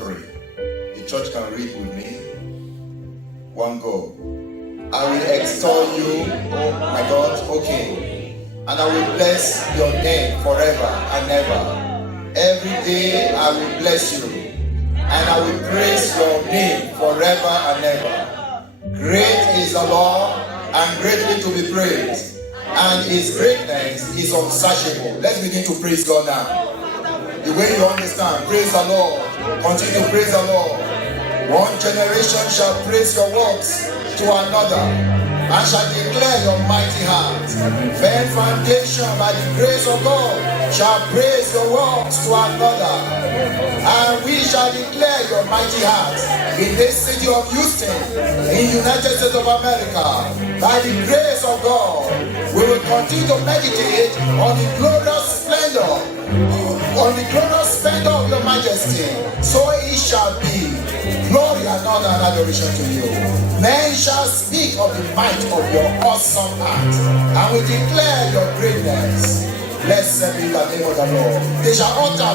3. The church can read with me. One go. I will extol you, oh my God, okay. And I will bless your name forever and ever. Every day I will bless you. And I will praise your name forever and ever. Great is the Lord and greatly to be praised. And his greatness is unsearchable. Let's begin to praise God now. The way you understand, praise the Lord. Continue to praise the Lord. One generation shall praise your works to another, and shall declare your mighty hands. Firm foundation by the grace of God shall praise your works to another, and we shall declare your mighty hands in this city of Houston, in United States of America. By the grace of God, we will continue to meditate on the glorious splendor, of your majesty. So it shall be. Glory and honor and adoration to you. Men shall speak of the might of your awesome act, and we declare your greatness. Blessed be the name of the Lord. They shall utter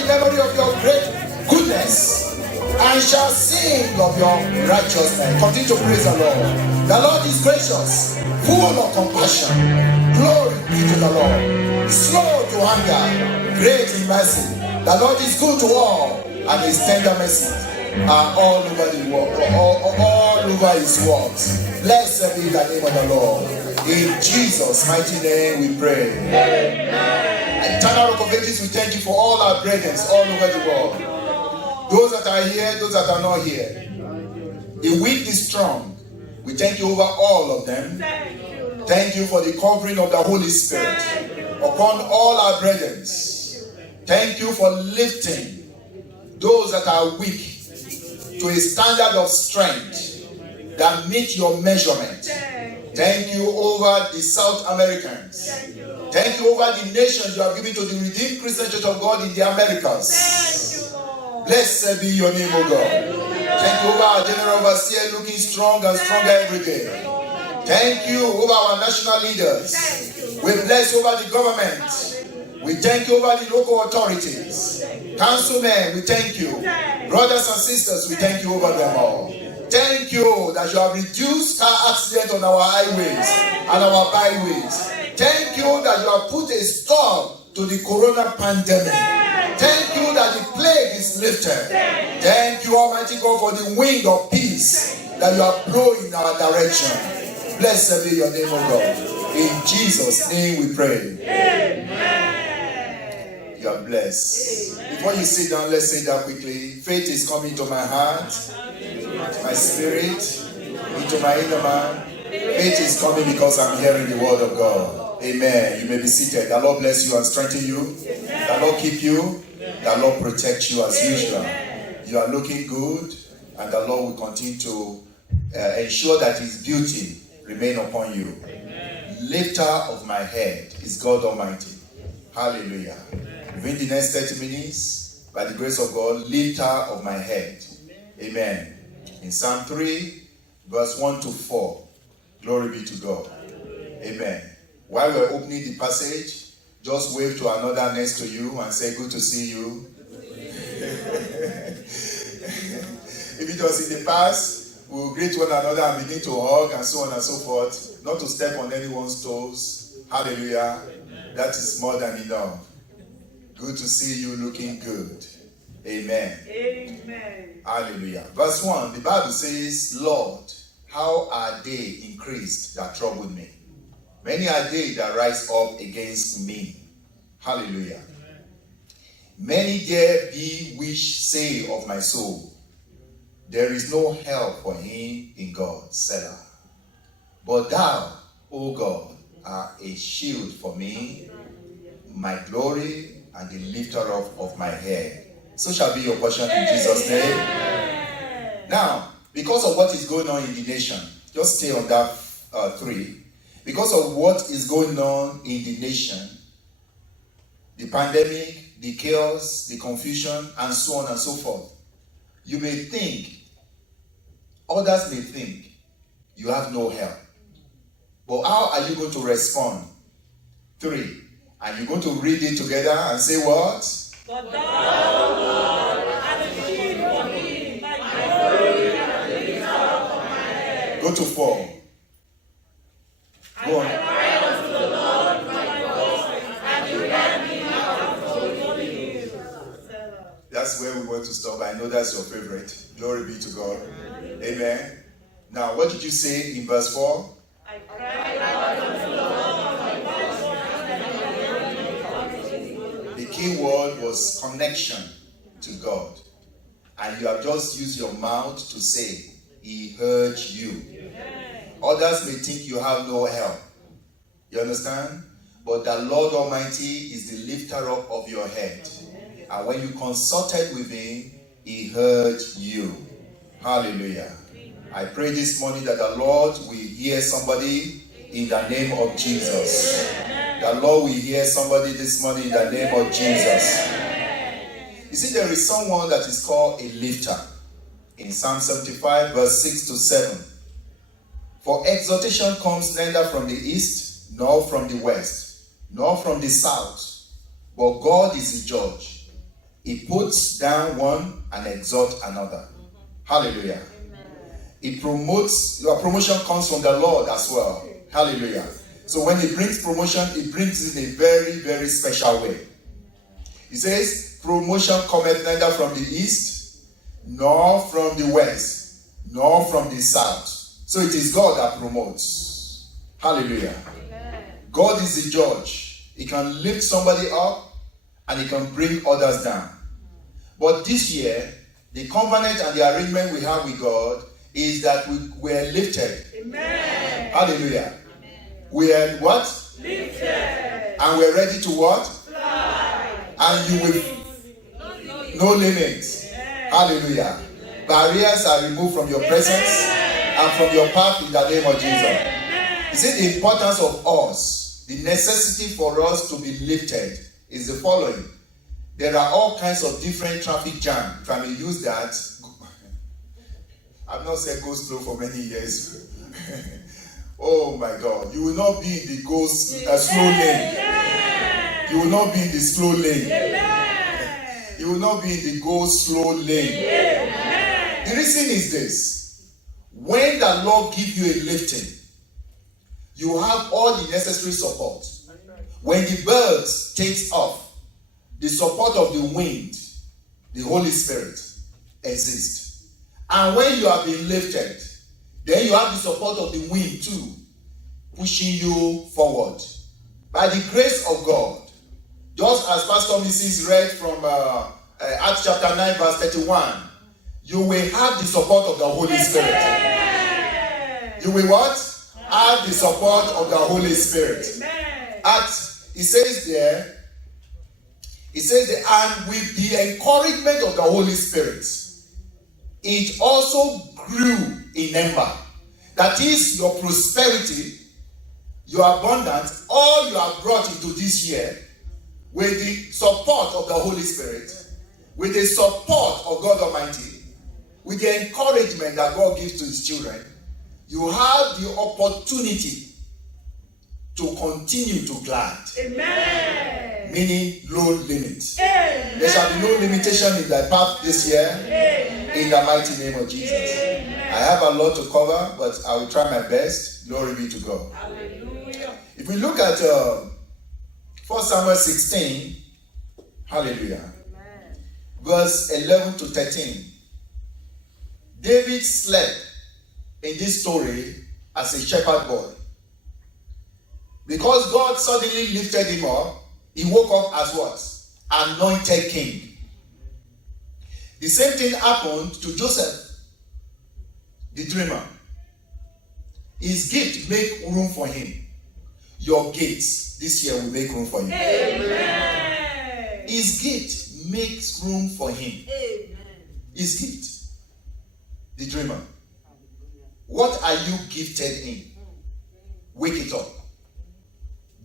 the memory of your great goodness, and shall sing of your righteousness. Continue to praise the Lord. The Lord is gracious, full of compassion. Glory be to the Lord. Slow to anger, great in mercy. The Lord is good to all, and his tender mercies are all over the world, all over his works. Blessed be the name of the Lord. In Jesus' mighty name we pray. Amen. Eternal Rock of Ages, we thank you for all our brethren all over the world. Those that are here, those that are not here. The weak is strong. We thank you over all of them. Thank you for the covering of the Holy Spirit upon all our brethren. Thank you for lifting those that are weak to a standard of strength that meet your measurement. Thank you over the South Americans. Thank you over the nations you have given to the Redeemed Christian Church of God in the Americas. Blessed be your name, O God. Thank you over our General Overseer looking strong and stronger every day. Thank you over our national leaders. We bless you over the government. We thank you over the local authorities. Councilmen, we thank you. Brothers and sisters, we thank you over them all. Thank you that you have reduced car accidents on our highways and our byways. Thank you that you have put a stop to the corona pandemic. Thank you that the plague is lifted. Thank you, Almighty God, for the wind of peace that you are blowing in our direction. Blessed be your name, O God. In Jesus' name we pray. Amen. You are blessed. Amen. Before you sit down, let's say that quickly. Faith is coming to my heart, my spirit, into my inner man. Faith is coming because I'm hearing the word of God. Amen. You may be seated. The Lord bless you and strengthen you. The Lord keep you. The Lord protect you as usual. You are looking good, and the Lord will continue to ensure that his beauty remain upon you. Lifter of my head is God Almighty. Hallelujah. Within the next 30 minutes, by the grace of God, lifter of my head. Amen. In Psalm 3, verse 1 to 4. Glory be to God. Amen. While we're opening the passage, just wave to another next to you and say, good to see you. If it was in the past, we'll greet one another and begin to hug and so on and so forth. Not to step on anyone's toes. Hallelujah. That is more than enough. Good to see you looking good. Amen. Amen. Hallelujah. Verse 1, the Bible says, Lord, how are they increased that troubled me? Many are they that rise up against me. Hallelujah. Amen. Many there be which say of my soul, there is no help for him in God. Selah. But thou, O God, art a shield for me, my glory, and the lifter up of my head. So shall be your portion in Jesus' name. Now, because of what is going on in the nation, just stay on that 3. Because of what is going on in the nation, the pandemic, the chaos, the confusion, and so on and so forth, you may think, others may think, you have no help. But how are you going to respond? 3. And you're going to read it together and say what? But thou, Lord, Go to 4. Go on. I cried unto the Lord with my voice, and he heard me out of holy hills. That's where we want to stop. I know that's your favorite. Glory be to God. Amen. Now, what did you say in verse 4? I cried out unto the Lord with my voice. The key word was connection to God. And you have just used your mouth to say, he heard you. Others may think you have no help. You understand? But the Lord Almighty is the lifter up of your head. And when you consulted with him, he heard you. Hallelujah. I pray this morning that the Lord will hear somebody in the name of Jesus. The Lord will hear somebody this morning in the name of Jesus. You see, there is someone that is called a lifter. In Psalm 75, verse 6 to 7. For exhortation comes neither from the east, nor from the west, nor from the south. But God is the judge. He puts down one and exalts another. Hallelujah. He promotes, your promotion comes from the Lord as well. Hallelujah. So when he brings promotion, he brings it in a very, very special way. He says, promotion cometh neither from the east, nor from the west, nor from the south. So it is God that promotes. Hallelujah. Amen. God is the judge. He can lift somebody up and he can bring others down. But this year, the covenant and the arrangement we have with God is that we were lifted. Amen. Hallelujah. Amen. We are what? Lifted. And we're ready to what? Fly. And you will no limits. Hallelujah. Amen. Barriers are removed from your presence and from your path in the name of Jesus. You see, the importance of us, the necessity for us to be lifted is the following. There are all kinds of different traffic jams. If I may use that, I've not said go slow for many years. Oh my God. You will not be in the slow lane. You will not be in the slow lane. You will not be in the go slow lane. The reason is this. When the Lord gives you a lifting, you have all the necessary support. When the birds takes off, the support of the wind, the Holy Spirit exists. And when you have been lifted, then you have the support of the wind too, pushing you forward. By the grace of God, just as Pastor Mrs. read from Acts chapter 9 verse 31, you will have the support of the Holy Spirit. You will what? Have the support of the Holy Spirit. It says there, and with the encouragement of the Holy Spirit, it also grew in number. That is your prosperity, your abundance, all you have brought into this year with the support of the Holy Spirit, with the support of God Almighty, with the encouragement that God gives to his children, you have the opportunity to continue to glide. Amen. Meaning no limit. Amen. There shall be no limitation in thy path this year. Amen. In the mighty name of Jesus. Amen. I have a lot to cover, but I will try my best. Glory be to God. Hallelujah. If we look at 1 Samuel 16, hallelujah, amen, verse 11 to 13. David slept in this story as a shepherd boy. Because God suddenly lifted him up, he woke up as what? Anointed king. The same thing happened to Joseph, the dreamer. His gift make room for him. Your gates this year will make room for you. Amen. His gift makes room for him. Amen. His gift. The dreamer. What are you gifted in? Wake it up.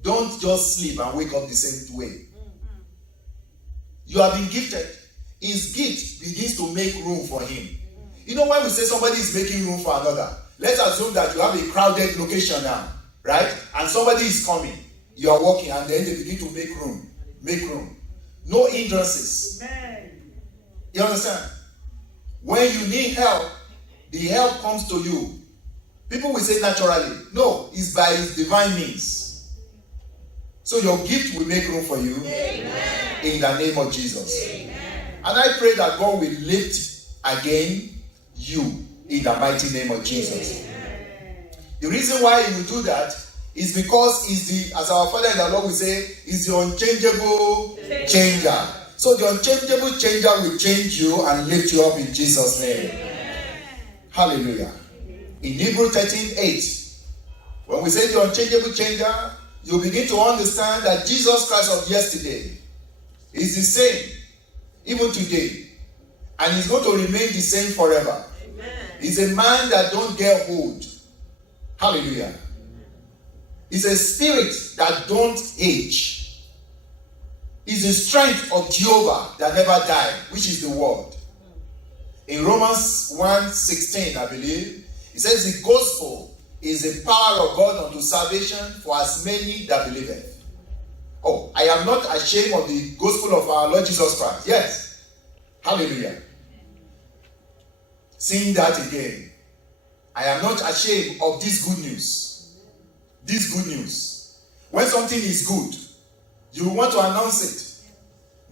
Don't just sleep and wake up the same way. You have been gifted. His gift begins to make room for him. You know, when we say somebody is making room for another, let's assume that you have a crowded location now, right? And somebody is coming. You are walking and then they begin to make room. Make room. No hindrances. Amen. You understand? When you need help, the help comes to you. People will say naturally. No, it's by his divine means. So your gift will make room for you. Amen. In the name of Jesus. Amen. And I pray that God will lift again you in the mighty name of Jesus. Amen. The reason why he will do that is because as our Father in the Lord will say, is the unchangeable changer. So the unchangeable changer will change you and lift you up in Jesus' name. Amen. Hallelujah. In Hebrews 13:8, when we say the unchangeable changer, you begin to understand that Jesus Christ of yesterday is the same even today, and he's going to remain the same forever. Amen. He's a man that don't get old. Hallelujah. He's a spirit that don't age. He's the strength of Jehovah that never died, which is the word. In Romans 1:16, I believe, it says the gospel is the power of God unto salvation for as many that believeth. Oh, I am not ashamed of the gospel of our Lord Jesus Christ. Yes. Hallelujah. Sing that again. I am not ashamed of this good news. This good news. When something is good, you want to announce it.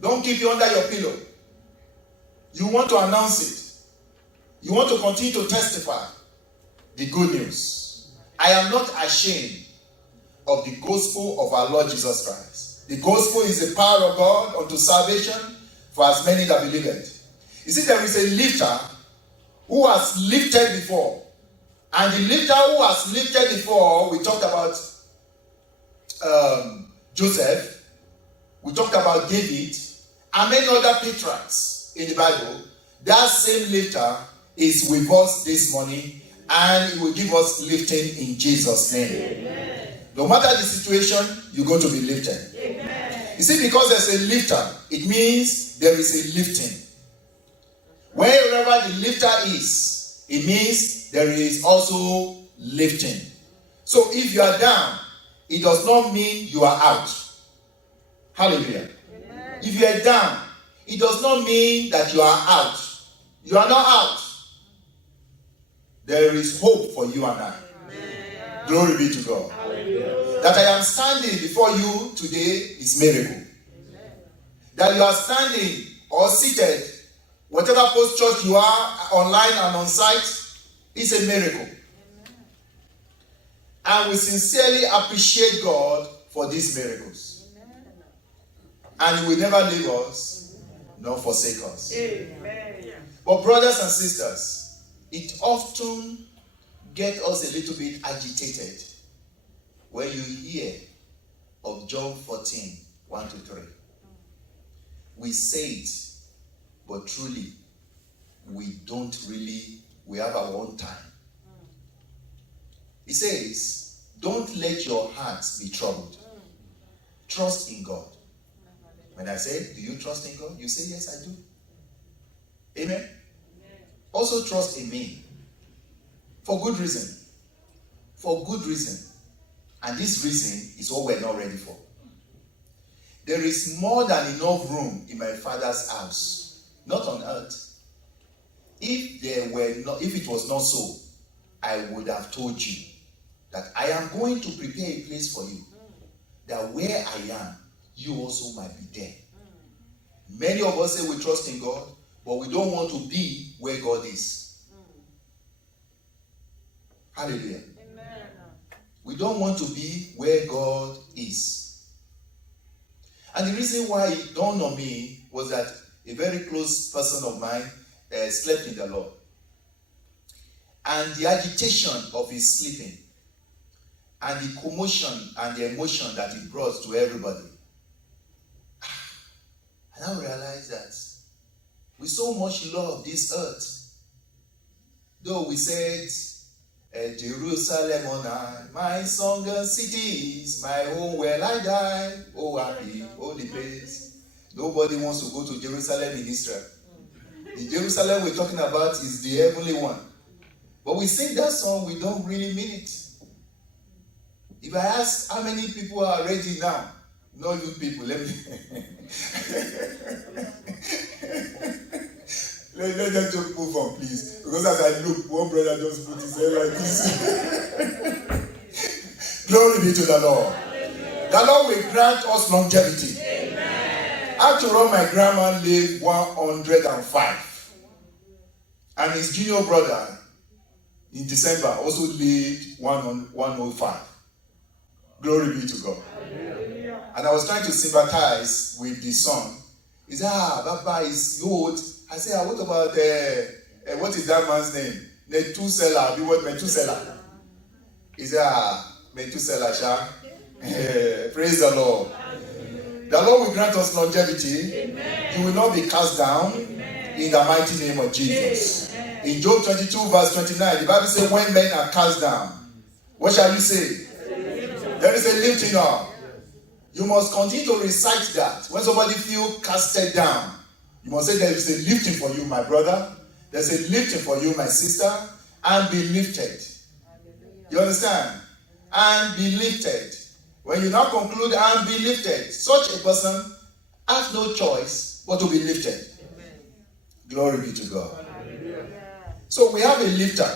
Don't keep it under your pillow. You want to announce it. You want to continue to testify the good news. I am not ashamed of the gospel of our Lord Jesus Christ. The gospel is the power of God unto salvation for as many that believe it. You see, there is a lifter who has lifted before. And the lifter who has lifted before, we talked about Joseph, we talked about David, and many other patriarchs in the Bible. That same lifter is with us this morning, and he will give us lifting in Jesus' name. Amen. No matter the situation, you're going to be lifted. Amen. You see, because there's a lifter, it means there is a lifting. Wherever the lifter is, it means there is also lifting. So if you are down, it does not mean you are out. Hallelujah. Amen. If you are down, it does not mean that you are out. You are not out. There is hope for you and I. Amen. Glory be to God. Hallelujah. That I am standing before you today is miracle. Amen. That you are standing or seated, whatever post church you are, online and on site, is a miracle. Amen. And we sincerely appreciate God for these miracles. Amen. And he will never leave us, nor forsake us. Amen. But brothers and sisters, it often gets us a little bit agitated when you hear of John 14, 1-3. We say it, but truly, we have our own time. It says, don't let your hearts be troubled. Trust in God. When I say, do you trust in God? You say, yes, I do. Amen? Also trust in me. For good reason. For good reason. And this reason is what we're not ready for. There is more than enough room in my Father's house. Not on earth. If it was not so, I would have told you that I am going to prepare a place for you. That where I am, you also might be there. Many of us say we trust in God, but we don't want to be where God is. Hallelujah. Amen. We don't want to be where God is. And the reason why it dawned on me was that a very close person of mine slept in the Lord. And the agitation of his sleeping and the commotion and the emotion that it brought to everybody. And I realized that we so much love this earth. Though we said, Jerusalem on high, my song and city is my home where I die. Oh, happy, holy place. Nobody wants to go to Jerusalem in Israel. The Jerusalem we're talking about is the heavenly one. But we sing that song, we don't really mean it. If I ask how many people are ready now, not you people, let me. Let's just move on, please. Because as I look, one brother just put his head like this. Glory be to the Lord. The Lord will grant us longevity. After all, my grandma lived 105. And his junior brother, in December, also lived 105. Glory be to God. And I was trying to sympathize with the son. He said, Baba is old. I said, what about, what is that man's name? Methuselah. You what Methuselah? He said, Methuselah, Sha. Praise the Lord. The Lord will grant us longevity. Amen. You will not be cast down. Amen. In the mighty name of Jesus. Amen. In Job 22 verse 29, the Bible says, when men are cast down, what shall you say? There is a lifting up. You must continue to recite that. When somebody feels casted down, you must say there is a lifting for you, my brother. There's a lifting for you, my sister. And be lifted. You understand? And be lifted. When you now conclude and be lifted, such a person has no choice but to be lifted. Amen. Glory be to God. Hallelujah. So we have a lifter.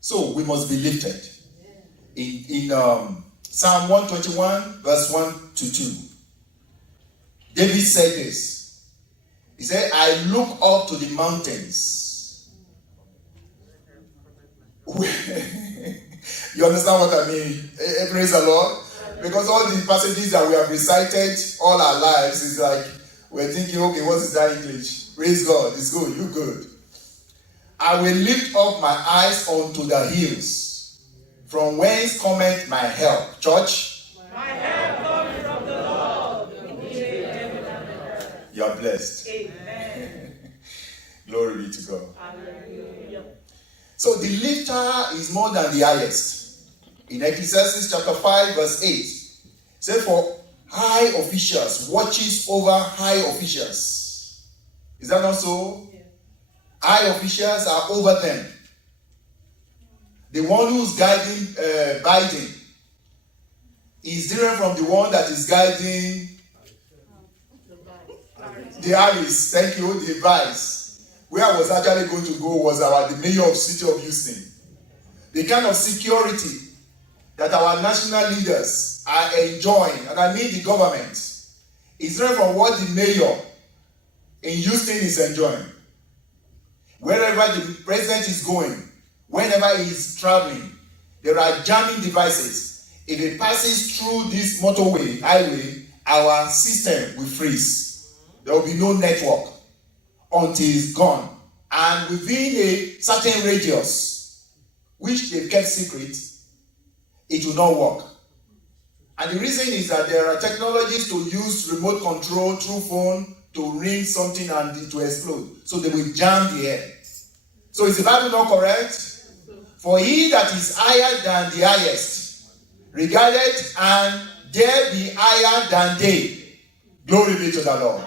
So we must be lifted. In Psalm 121, verse 1 to 2. David said this. He said, I look up to the mountains. You understand what I mean? Praise the Lord. Because all the passages that we have recited all our lives is like, we're thinking, okay, what is that English? Praise God. It's good. You good. I will lift up my eyes unto the hills. From whence cometh my help? Church? My help comes from the Lord, who made heaven and earth. You are blessed. Amen. Glory be to God. Hallelujah. So the lifter is more than the highest. In Ecclesiastes chapter 5 verse 8, it says, for high officials watches over high officials. Is that not so? Yeah. High officials are over them. The one who's guiding Biden is different from the one that is guiding the Harris. Thank you, the vice. Where I was actually going to go was the mayor of city of Houston. The kind of security that our national leaders are enjoying, and I mean the government, is different from what the mayor in Houston is enjoying. Wherever the president is going, whenever he is traveling, there are jamming devices. If it passes through this motorway, highway, our system will freeze. There will be no network until it's gone. And within a certain radius, which they kept secret, it will not work. And the reason is that there are technologies to use remote control through phone to ring something and it will explode. So they will jam the air. So is the Bible not correct? For he that is higher than the highest, regarded and there be higher than they. Glory be to the Lord.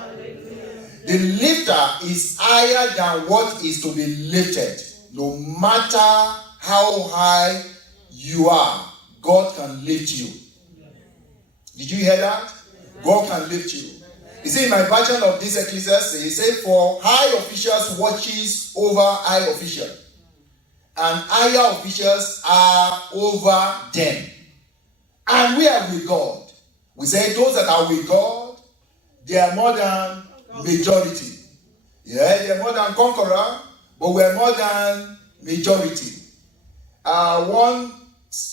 The lifter is higher than what is to be lifted. No matter how high you are, God can lift you. Did you hear that? God can lift you. You see, in my version of this Ecclesiastes, he said, for high officials watches over high official, and higher officials are over them. And we are with God. We say those that are with God, they are more than majority. Yeah, they are more than conqueror, but we are more than majority. One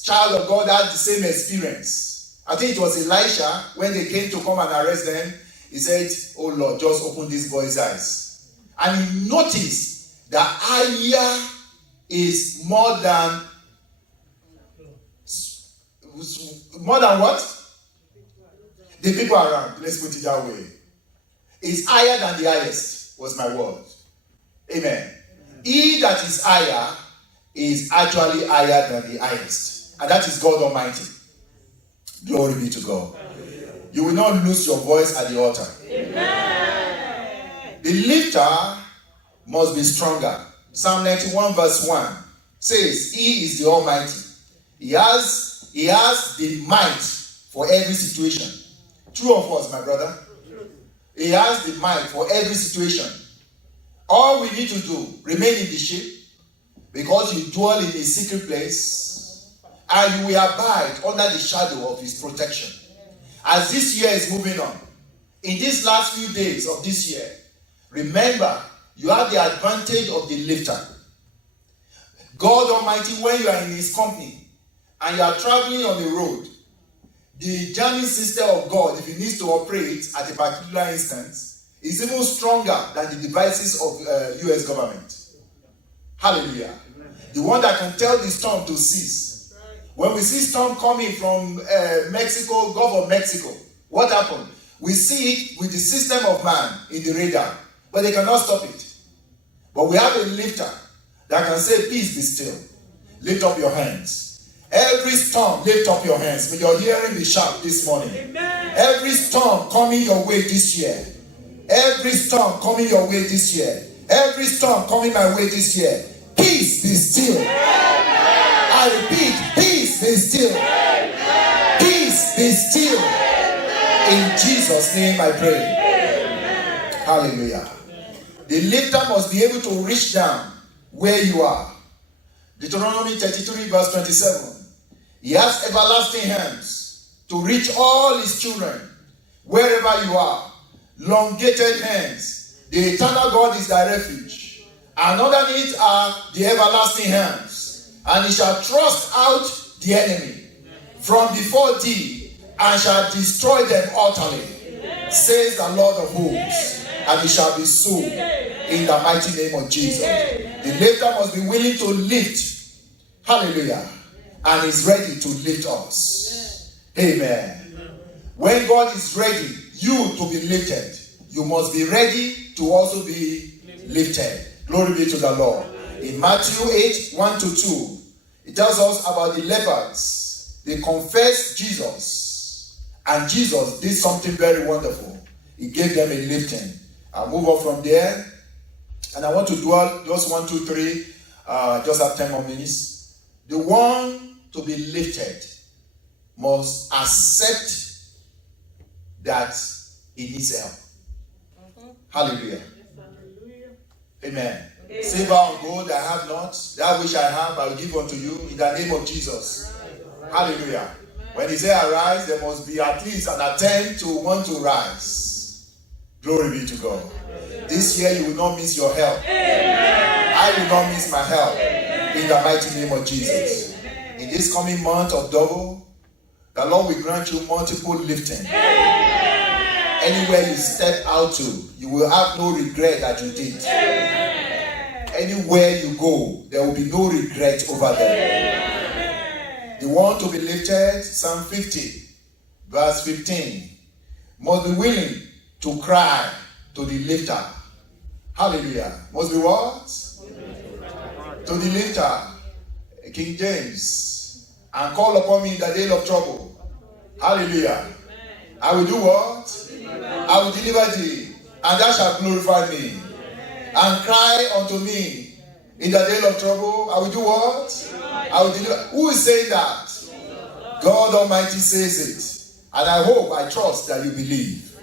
child of God had the same experience. I think it was Elisha, when they came to come and arrest them, he said, oh Lord, just open this boy's eyes. And he noticed that higher is more than what? The people around. Let's put it that way. Is higher than the highest, was my word. Amen. He that is higher is actually higher than the highest. And that is God Almighty. Glory be to God. You will not lose your voice at the altar. Amen. The lifter must be stronger. Psalm 91 verse 1 says, he is the Almighty. He has the might for every situation. True of us, my brother. He has the might for every situation. All we need to do, remain in the ship, because you dwell in a secret place, and you will abide under the shadow of his protection. As this year is moving on, in these last few days of this year, remember, you have the advantage of the lifter. God Almighty, when you are in his company, and you are traveling on the road, the jamming system of God, if he needs to operate at a particular instance, is even stronger than the devices of US government. Hallelujah. The one that can tell the storm to cease. When we see storm coming from Mexico, Gulf of Mexico, what happened? We see it with the system of man in the radar, but they cannot stop it. But we have a lifter that can say, peace be still. Lift up your hands. Every storm, lift up your hands. May your hearing be sharp this morning. Amen. Every storm coming your way this year. Every storm coming your way this year. Every storm coming my way this year. Peace be still. Amen. I repeat, peace be still. Amen. Peace be still. Amen. In Jesus' name I pray. Amen. Hallelujah. The lifter must be able to reach down where you are. Deuteronomy 33 verse 27. He has everlasting hands to reach all his children wherever you are. Elongated hands. The eternal God is thy refuge. And underneath are the everlasting hands. And he shall thrust out the enemy from before thee and shall destroy them utterly, says the Lord of hosts. And it shall be so in the mighty name of Jesus. The lifter must be willing to lift. Hallelujah. And is ready to lift us. Amen. When God is ready, you to be lifted, you must be ready to also be lifted. Glory be to the Lord. In Matthew 8, 1-2, it tells us about the lepers. They confessed Jesus. And Jesus did something very wonderful. He gave them a lifting. I'll move on from there. And I want to dwell just 1, 2, 3. Just have 10 more minutes. The one to be lifted must accept that he needs help. Hallelujah. Amen. Silver and gold I have not, that which I have I will give unto you in the name of Jesus. Hallelujah. When he says arise, there must be at least an attempt to want to rise. Glory be to God. This year you will not miss your help. I will not miss my help in the mighty name of Jesus. In this coming month of double, the Lord will grant you multiple lifting. Anywhere you step out to, you will have no regret that you did. Anywhere you go, there will be no regret over there. The one to be lifted, Psalm 50, verse 15, must be willing to cry to the lifter. Hallelujah. Must be what? To the lifter, King James, and call upon me in the day of trouble. Hallelujah. I will do what? I will deliver thee, and thou shalt glorify me. And cry unto me in the day of trouble. I will do what? I will deliver. Who is saying that? God Almighty says it. And I hope, I trust that you believe.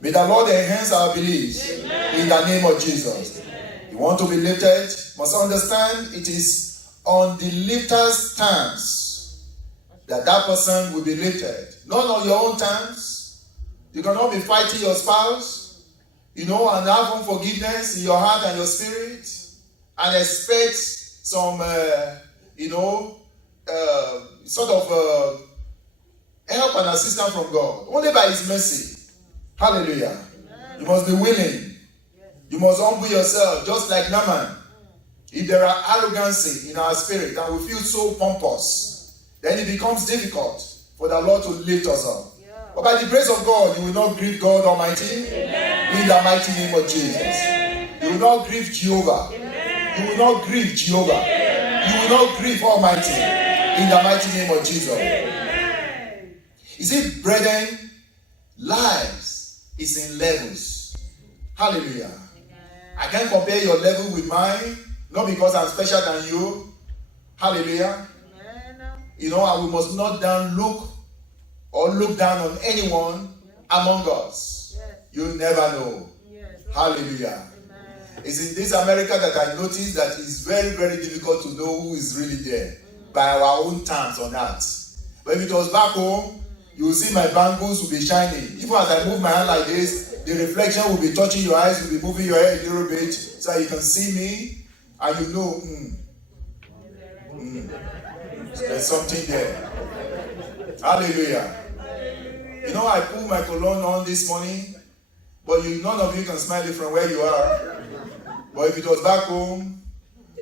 May the Lord enhance our beliefs in the name of Jesus. You want to be lifted, must understand it is on the lifter's terms that that person will be lifted. Not on your own terms. You cannot be fighting your spouse, and have unforgiveness in your heart and your spirit, and expect some, sort of help and assistance from God. Only by his mercy. Hallelujah. Amen. You must be willing. You must humble yourself, just like Naaman. If there are arrogancy in our spirit and we feel so pompous, then it becomes difficult for the Lord to lift us up. Yeah. But by the grace of God, you will not grieve God Almighty. Amen. In the mighty name of Jesus. Amen. You will not grieve Jehovah. Amen. You will not grieve Jehovah. Amen. You will not grieve Almighty. Amen. In the mighty name of Jesus. Amen. You see, brethren, lives is in levels. Hallelujah. Amen. I can't compare your level with mine, not because I'm special than you. Hallelujah. Amen. And we must not look down on anyone among us. Yes. You never know. Yes. Hallelujah. Amen. It's in this America that I noticed that it's very, very difficult to know who is really there by our own terms on that. But if it was back home, you will see my bangles will be shining. Even as I move my hand like this, the reflection will be touching your eyes, will be moving your head a little bit, so you can see me, and you know, there's something there. Hallelujah. You know, I put my cologne on this morning, but none of you can smile it from where you are. But if it was back home,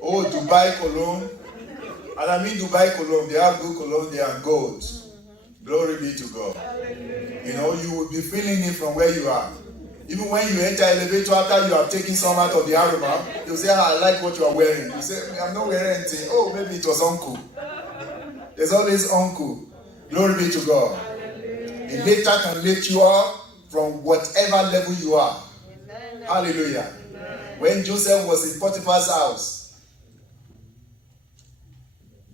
oh, Dubai cologne, and I mean Dubai cologne, they have good cologne, they are gold. Glory be to God. You know, you will be feeling it from where you are. Even when you enter elevator after you have taken some out of the aroma, they'll say, I like what you are wearing. You say, I'm not wearing anything. Oh, maybe it was uncle. There's always uncle. Glory be to God. The lifter can lift you up from whatever level you are. Hallelujah. When Joseph was in Potiphar's house,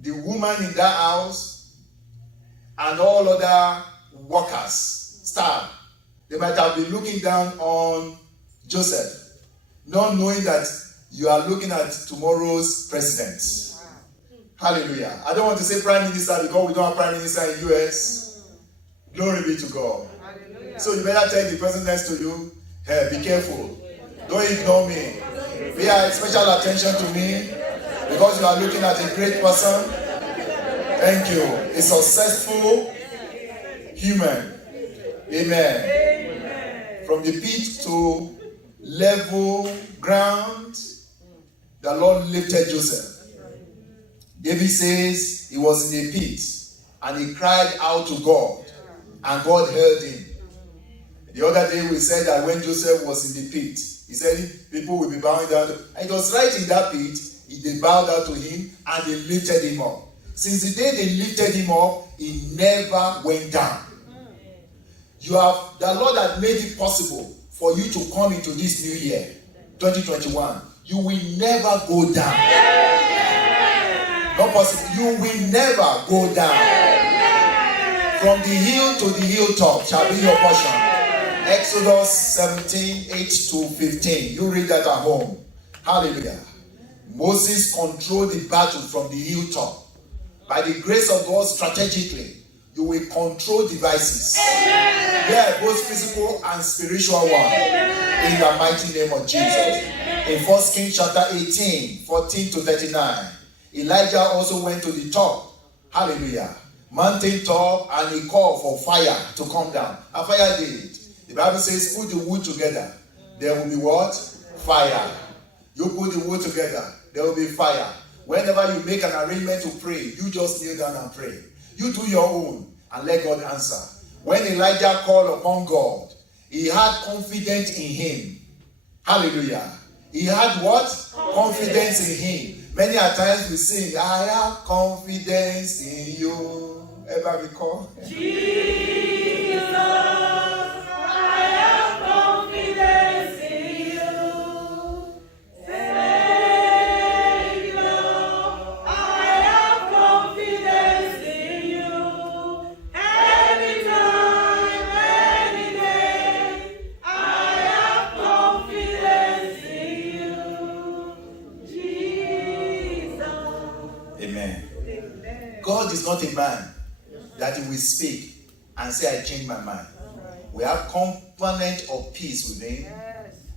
the woman in that house and all other workers, staff, they might have been looking down on Joseph, not knowing that you are looking at tomorrow's president. Hallelujah. I don't want to say prime minister because we don't have prime minister in US. Glory be to God. Hallelujah. So you better tell the person next to you, hey, be careful. Don't ignore me. Pay special attention to me because you are looking at a great person. Thank you. A successful human. Amen. From the pit to level ground, the Lord lifted Joseph. David says he was in a pit and he cried out to God and God heard him. The other day we said that when Joseph was in the pit, he said people will be bowing down. And it was right in that pit, they bowed down to him and they lifted him up. Since the day they lifted him up, he never went down. The Lord has made it possible for you to come into this new year, 2021. You will never go down. Not possible. You will never go down. From the hill to the hilltop shall be your portion. Exodus 17, 8 to 15. You read that at home. Hallelujah. Moses controlled the battle from the hilltop. By the grace of God, strategically, you will control devices. Yeah, both physical and spiritual one. In the mighty name of Jesus. In 1 Kings chapter 18, 14 to 39. Elijah also went to the top. Hallelujah. Mountain top, and he called for fire to come down. And fire did. The Bible says, put the wood together. There will be what? Fire. You put the wood together. There will be fire. Whenever you make an arrangement to pray, you just kneel down and pray. You do your own and let God answer. When Elijah called upon God, he had confidence in him. Hallelujah. He had what? Confidence in him. Many a times we sing, I have confidence in you. Ever recall? Jesus, I have confidence in you. Savior, I have confidence in you. Every time, any day, I have confidence in you. Jesus. Amen. God is not a man that he will speak and say, I change my mind. We have component of peace with him,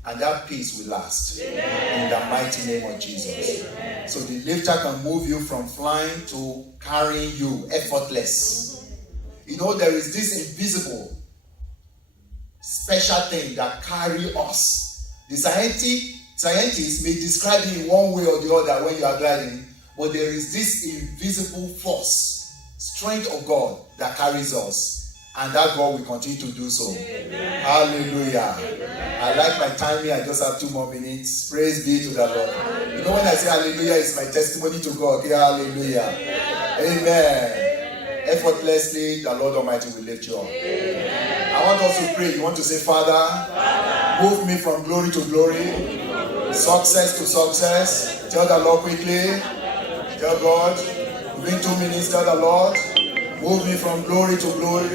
and that peace will last. In the mighty name of Jesus. So the lifter can move you from flying to carrying you effortless. You know, there is this invisible special thing that carry us. The scientists may describe it in one way or the other when you are gliding, but there is this invisible force, strength of God that carries us, and that God will continue to do so. Amen. Hallelujah. Amen. I like my timing. I just have 2 more minutes. Praise be to the Lord. Hallelujah. You know, when I say hallelujah, it's my testimony to God. Okay, hallelujah. Amen. Amen. Effortlessly, the Lord Almighty will lift you up. Amen. I want us to pray. You want to say, Father, move me from glory to glory, success to success. Tell the Lord quickly. Tell God, within 2 minutes, tell the Lord, move me from glory to glory,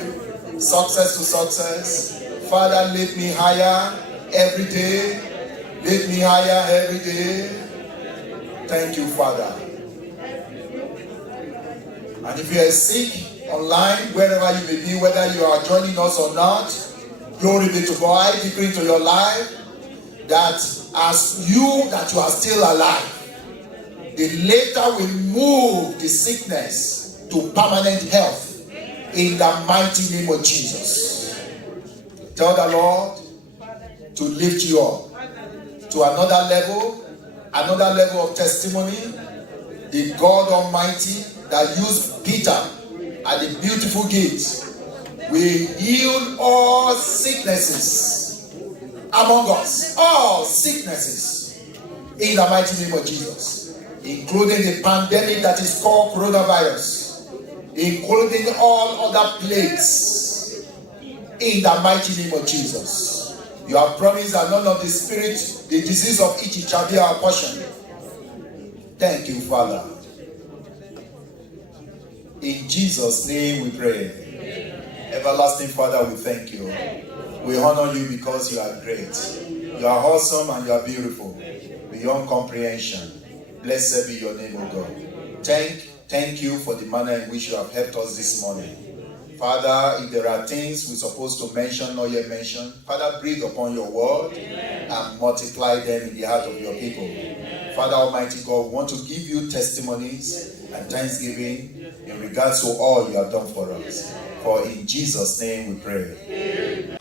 success to success. Father, lift me higher every day. Lift me higher every day. Thank you, Father. And if you are sick online, wherever you may be, whether you are joining us or not, glory be to God. I decree to your life that as you are still alive, the later will move the sickness to permanent health in the mighty name of Jesus. Tell the Lord to lift you up to another level of testimony. The God Almighty that used Peter at the beautiful gate will heal all sicknesses among us, all sicknesses in the mighty name of Jesus, including the pandemic that is called coronavirus, including all other plagues in the mighty name of Jesus. You have promised that none of the disease of each shall be our portion. Thank you, Father. In Jesus' name we pray. Amen. Everlasting Father, we thank you. We honor you because you are great. You are awesome and you are beautiful, beyond comprehension. Blessed be your name, O God. Thank you for the manner in which you have helped us this morning. Father, if there are things we're supposed to mention, not yet mentioned, Father, breathe upon your word. Amen. And multiply them in the heart of your people. Amen. Father Almighty God, we want to give you testimonies and thanksgiving in regards to all you have done for us. For in Jesus' name we pray. Amen.